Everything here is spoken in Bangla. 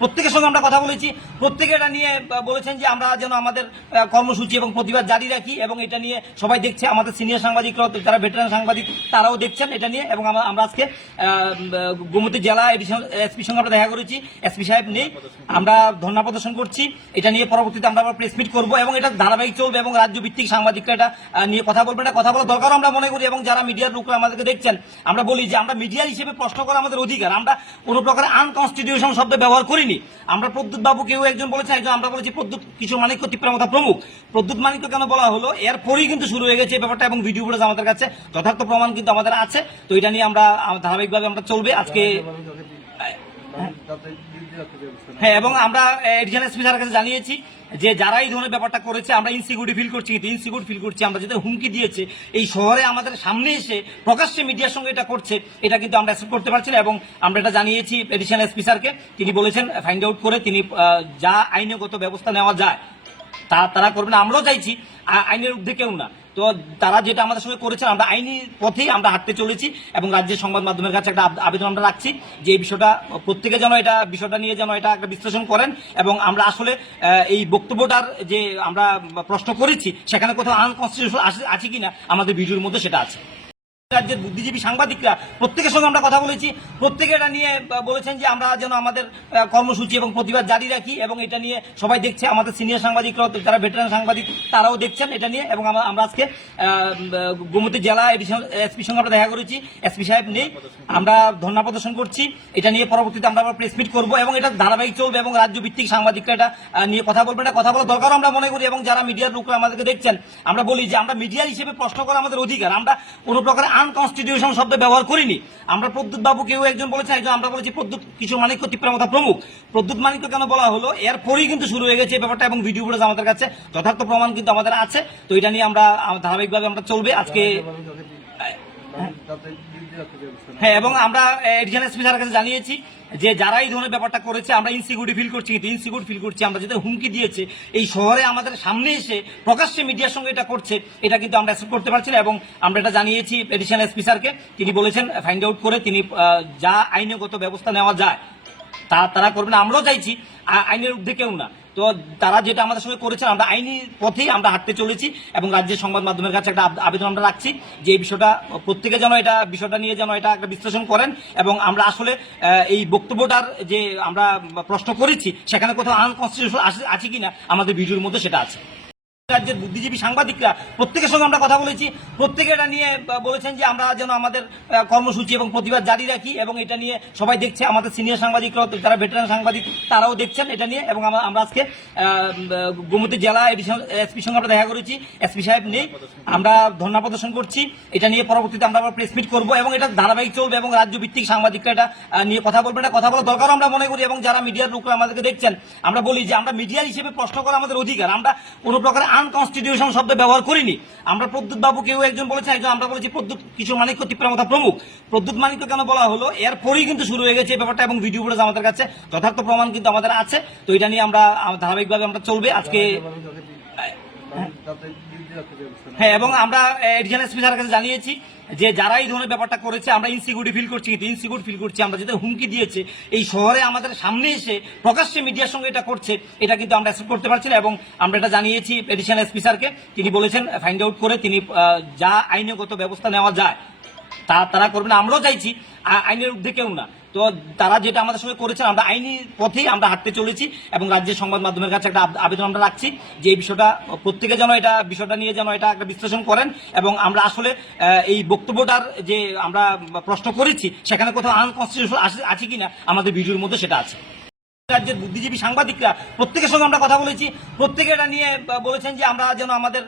প্রত্যেকের সঙ্গে আমরা কথা বলেছি। প্রত্যেকে এটা নিয়ে বলেছেন যে আমরা যেন আমাদের কর্মসূচি এবং প্রতিবাদ জারি রাখি এবং এটা নিয়ে সবাই দেখছে। আমাদের সিনিয়র সাংবাদিকরা যারা ভেটারান সাংবাদিক, তারাও দেখছেন এটা নিয়ে এবং আমরা আজকে গোমতী জেলা এসপির সঙ্গে আমরা দেখা করেছি। এসপি সাহেব নেই। আমরা ধর্ণা প্রদর্শন করছি। এটা নিয়ে পরবর্তীতে আমরা আবার প্রেস মিট করব এবং এটা ধারাবাহিক চলবে এবং রাজ্য ভিত্তিক সাংবাদিকরা এটা নিয়ে কথা বলবে। এটা কথা বলার দরকারও আমরা মনে করি এবং যারা মিডিয়ার লোকরা আমাদেরকে দেখছেন, আমরা বলি যে আমরা মিডিয়া হিসেবে প্রশ্ন করা আমাদের অধিকার। আমরা কোনো প্রকার আনকনস্টিটিউশন শব্দ ব্যবহার করিনি। আমরা প্রদ্যুৎ বাবু কেউ একজন বলেছে একজন আমরা বলেছি প্রদ্যুৎ কিছু মানিক্য তিপ্রামতা প্রমুখ। প্রদ্যুৎ মানিক্য কেন বলা হলো? এরপরেই কিন্তু শুরু হয়ে গেছে এই ব্যাপারটা এবং ভিডিও ফুটেজ আমাদের কাছে যথার্থ প্রমাণ কিন্তু আমাদের আছে। তো এটা নিয়ে আমরা ধারাবাহিকভাবে আমরা চলবে। আজকে হ্যাঁ এবং আমরা এডিশনাল এসপি স্যারের কাছে জানিয়েছি যে যারা এই ধরনের ব্যাপারটা করেছে, আমরা ইনসিকিউরিটি ফিল করছি, কিন্তু ইনসিকিউর ফিল করছি, আমরা যাদের হুমকি দিয়েছে, এই শহরে আমাদের সামনে এসে প্রকাশ্যে মিডিয়ার সঙ্গে এটা করছে, এটা কিন্তু আমরা অ্যাকসেপ্ট করতে পারছি না, এবং আমরা এটা জানিয়েছি এডিশনাল এসপি স্যারকে তিনি বলেছেন ফাইন্ড আউট করে তিনি যা আইনগত ব্যবস্থা নেওয়া যায়, তা তারা করবেন আমরাও চাইছি আইনের ঊর্ধ্বে কেউ না। তো তারা যেটা আমাদের সঙ্গে করেছেন আমরা আইনি পথেই আমরা হাঁটতে চলেছি এবং রাজ্যের সংবাদ মাধ্যমের কাছে একটা আবেদন আমরা রাখছি যে এই বিষয়টা, প্রত্যেকে যেন এটা বিষয়টা নিয়ে যেন এটা একটা বিশ্লেষণ করেন এবং আমরা আসলে এই বক্তব্যটার যে আমরা প্রশ্ন করেছি, সেখানে কোথাও আনকনস্টিটিউশন আছে কিনা, আমাদের ভিডিওর মধ্যে সেটা আছে। রাজ্যের বুদ্ধিজীবী সাংবাদিকরা, প্রত্যেকের সঙ্গে আমরা কথা বলেছি। প্রত্যেকে এটা নিয়ে বলেছেন যে আমরা যেন আমাদের কর্মসূচি এবং প্রতিবাদ জারি রাখি এবং এটা নিয়ে সবাই দেখছে, আমাদের সিনিয়র সাংবাদিকরা যারা ভেটারান সাংবাদিক, তারাও দেখছেন এটা নিয়ে এবং আমরা আজকে গোমতী জেলা এসপির সঙ্গে আমরা দেখা করেছি। এসপি সাহেব নেই। আমরা ধর্ণা প্রদর্শন করছি। এটা নিয়ে পরবর্তীতে আমরা আবার করব এবং এটা ধারাবাহিক চলবে এবং রাজ্য ভিত্তিক সাংবাদিকরা এটা নিয়ে কথা বলবে। এটা কথা বলার দরকার আমরা মনে করি এবং যারা মিডিয়ার লোকরা আমাদেরকে দেখছেন, আমরা বলি যে আমরা মিডিয়া হিসেবে প্রশ্ন করা আমাদের অধিকার। আমরা কোনো প্রকার আনকনস্টিটিউশন শব্দ ব্যবহার করিনি। আমরা প্রদ্যুৎ বাবু কেউ একজন বলেছে একজন আমরা বলেছি প্রদ্যুৎ কিছু মানিক্য তিপ্রামতা প্রমুখ। প্রদ্যুৎ মানিক্য কেন বলা হলো? এরপরেই কিন্তু শুরু হয়ে গেছে এই ব্যাপারটা এবং ভিডিও ফুটেজ আমাদের কাছে যথার্থ প্রমাণ কিন্তু আমাদের আছে। তো এটা নিয়ে আমরা ধারাবাহিকভাবে আমরা চলবে। আজকে হ্যাঁ এবং আমরা এডিশনাল এসপি স্যারের কাছে জানিয়েছি যে যারা এই ধরনের ব্যাপারটা করেছে, আমরা ইনসিকিউরিটি ফিল করছি, কিন্তু ইনসিকিউর ফিল করছি, আমরা যাদের হুমকি দিয়েছে, এই শহরে আমাদের সামনে এসে প্রকাশ্যে মিডিয়ার সঙ্গে এটা করছে, এটা কিন্তু আমরা অ্যাকসেপ্ট করতে পারছি না, এবং আমরা এটা জানিয়েছি এডিশনাল এসপি স্যারকে তিনি বলেছেন ফাইন্ড আউট করে তিনি যা আইনগত ব্যবস্থা নেওয়া যায়, তা তারা করবেন আমরাও চাইছি আইনের ঊর্ধ্বে কেউ না। তো তারা যেটা আমাদের সঙ্গে করেছেন আমরা আইনি পথেই আমরা হাঁটতে চলেছি এবং রাজ্যের সংবাদ মাধ্যমের কাছে একটা আবেদন আমরা রাখছি যে এই বিষয়টা, প্রত্যেকে যেন এটা বিষয়টা নিয়ে যেন এটা একটা বিশ্লেষণ করেন এবং আমরা আসলে এই বক্তব্যটার যে আমরা প্রশ্ন করেছি, সেখানে কোথাও আনকনস্টিটিউশন আছে কিনা, আমাদের ভিডিওর মধ্যে সেটা আছে। রাজ্যের বুদ্ধিজীবী সাংবাদিকরা, প্রত্যেকের সঙ্গে আমরা কথা বলেছি। প্রত্যেকে এটা নিয়ে বলেছেন যে আমরা যেন আমাদের কর্মসূচি এবং প্রতিবাদ জারি রাখি এবং এটা নিয়ে সবাই দেখছে। আমাদের সিনিয়র সাংবাদিকরা যারা ভেটারান সাংবাদিক, তারাও দেখছেন এটা নিয়ে এবং আমরা আজকে গোমতী জেলা এসপির সঙ্গে আমরা দেখা করেছি। এসপি সাহেব নেই। আমরা ধর্ণা প্রদর্শন করছি। এটা নিয়ে পরবর্তীতে আমরা আবার প্রেস মিট করব এবং এটা ধারাবাহিক চলবে এবং রাজ্য ভিত্তিক সাংবাদিকরা এটা নিয়ে কথা বলবে এটা কথা বলার দরকার আমরা মনে করি এবং যারা মিডিয়ার লোকরা আমাদেরকে দেখছেন, আমরা বলি যে আমরা মিডিয়া হিসেবে প্রশ্ন করা আমাদের অধিকার। আমরা কোনো প্রকার আনকনস্টিটিউশন শব্দ ব্যবহার করিনি। আমরা প্রদ্যুৎ বাবু কেউ একজন বলেছে একজন আমরা বলেছি প্রদ্যুৎ কিশোর মানিক্য তিপ্রামতা প্রমুখ। প্রদ্যুৎ মানিক্য কেন বলা হলো? এরপরেই কিন্তু শুরু হয়ে গেছে এই ব্যাপারটা এবং ভিডিও ফুটেজ আমাদের কাছে যথার্থ প্রমাণ কিন্তু আমাদের আছে। তো এটা নিয়ে আমরা ধারাবাহিকভাবে আমরা চলবে। আজকে হ্যাঁ এবং আমরা এডিশনাল এসপি স্যারের কাছে জানিয়েছি যে যারা এই ধরনের ব্যাপারটা করেছে, আমরা ইনসিকিউরিটি ফিল করছি, কিন্তু ইনসিকিউর ফিল করছি, আমরা যেটা হুমকি দিয়েছে, এই শহরে আমাদের সামনে এসে প্রকাশ্যে মিডিয়ার সঙ্গে এটা করছে, এটা কিন্তু আমরা অ্যাকসেপ্ট করতে পারছি না, এবং আমরা এটা জানিয়েছি এডিশনাল এসপি স্যারকে তিনি বলেছেন ফাইন্ড আউট করে তিনি যা আইনগত ব্যবস্থা নেওয়া যায় তা তারা করবে না, আমরাও চাইছি আইনের ঊর্ধ্বে কেউ না। তো তারা যেটা আমাদের সঙ্গে করেছেন, আমরা আইনি পথেই আমরা হাঁটতে চলেছি এবং রাজ্যের সংবাদ মাধ্যমের কাছে একটা আবেদন আমরা রাখছি যে এই বিষয়টা, প্রত্যেকে যেন এটা, বিষয়টা নিয়ে যেন এটা একটা বিশ্লেষণ করেন এবং আমরা আসলে এই বক্তব্যটার যে আমরা প্রশ্ন করেছি, সেখানে কোথাও আনকনস্টিটিউশন আছে কিনা, আমাদের ভিডিওর মধ্যে সেটা আছে। রাজ্যের বুদ্ধিজীবী সাংবাদিকরা, প্রত্যেকের সঙ্গে আমরা কথা বলেছি, প্রত্যেকে এটা নিয়ে বলেছেন যে আমরা যেন আমাদের